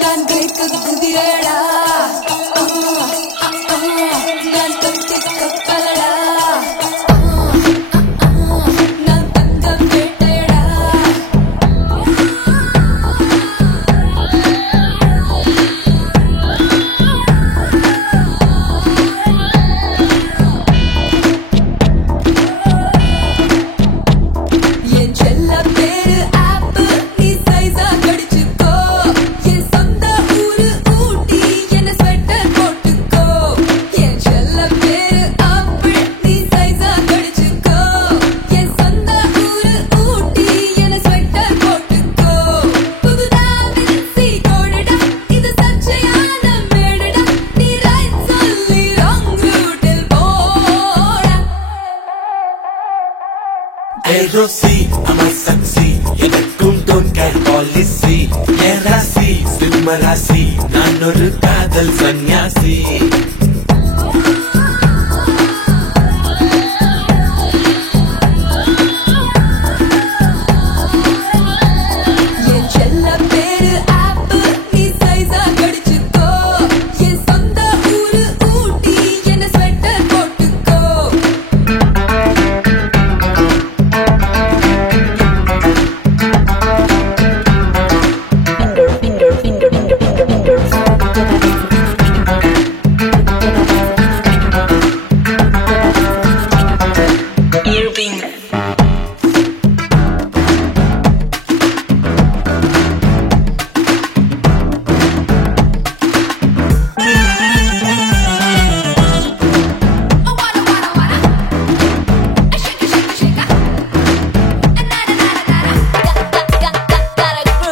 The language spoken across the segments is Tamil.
நான் கேட்க குதிரடா நான் கட்டி கப்பலடா நான் தங்கம் வேட்டையடா என் செல்ல பேரு ஆப்பு நீ சைஸா கடிச்சுக்கோ என் சொந்த ஊரு ஊட்டி என்ன ஸ்வெட்டர் போட்டுக்கோ என் செல்ல பேரு ஆப்பு நீ சைஸா கடிச்சுக்கோ என் சொந்த ஊரு ஊட்டி என்ன ஸ்வெட்டர் போட்டுக்கோ புதுதா விரிசி கோடடா இது சச்சையான மேடடா நீ ரைட் சொல்லி ராங் ரூட்டில் போடா Hey Rosie, I'm a sexy. எனக்கும் don't care policy. என் ராசி சிம்ம ராசி, நான் ஒரு காதல் சன்னியாசி. என் செல்ல பேரு ஆப்பு நீ சைஸா கடிச்சுக்கோ என் சொந்த ஊரு ஊட்டி என்ன ஸ்வெட்டர் போட்டுக்கோ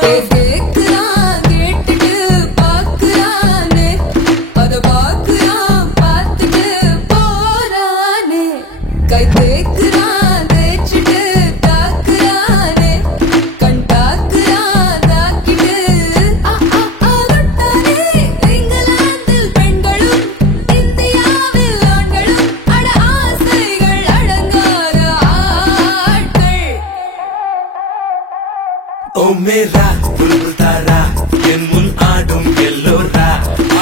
கேக்குறான் கேட்டுட்டு பாக்குறானே அத பாக்குறான் பார்த்துட்டு போறானே கை தேக்குறான் தேய்ச்சிட்டு தாக்குறானே கண் தாக்குறான் தாக்கிட்டு ஆகட்டானே இங்கிலாந்தில் பெண்களும் இந்தியாவில் ஆண்களும் அட ஆசைகள் அடங்காத ஆட்கள் ஓ மேரா புல்புல் தாரா, என் முன் ஆடும் எல்லோரா,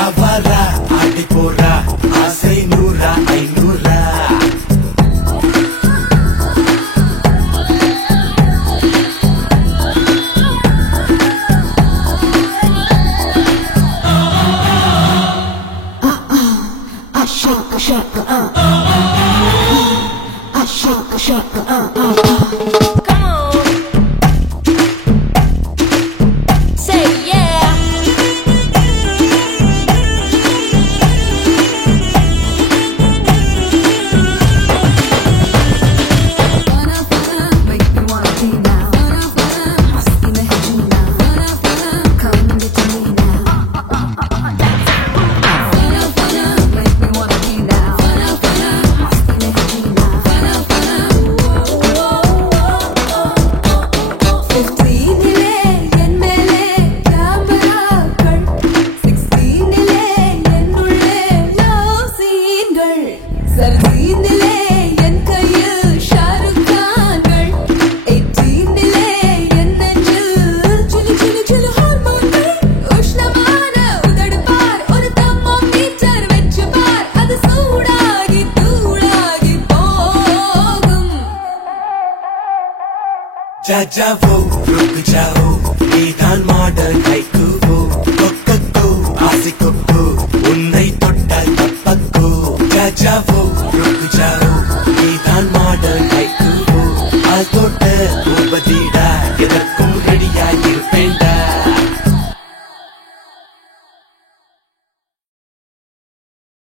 ஆவாரா ஆடி போரா, ஆசை நூறா ஐநூறா. I shake a shake I shake a shake Come on. Say yeah. Fana fana make me wanna be now Fana fana मस्ती में है जीना Fana fana come and get to me now Fana fana make me wanna be now Fana fana मस्ती में है जीना Fana fana 15 ले என் மேலே கேமராக்கள் 16 ले என்னுள்ளே love sceneகள் 17 ले என் கையில் ஷாருக் கான்கள் 18 ले என் நெஞ்சில் சிலு சிலு சிலு ஹார்மோன்கள் உஷ்ணமான உதடு பார் ஒரு தெர்மோமீட்டர் வெச்சு பார் அது சூடாகி தூளாகி போகும் जा जाओ रुक जाओ, ईदान मॉडल टाइकू हो, कोको आसिको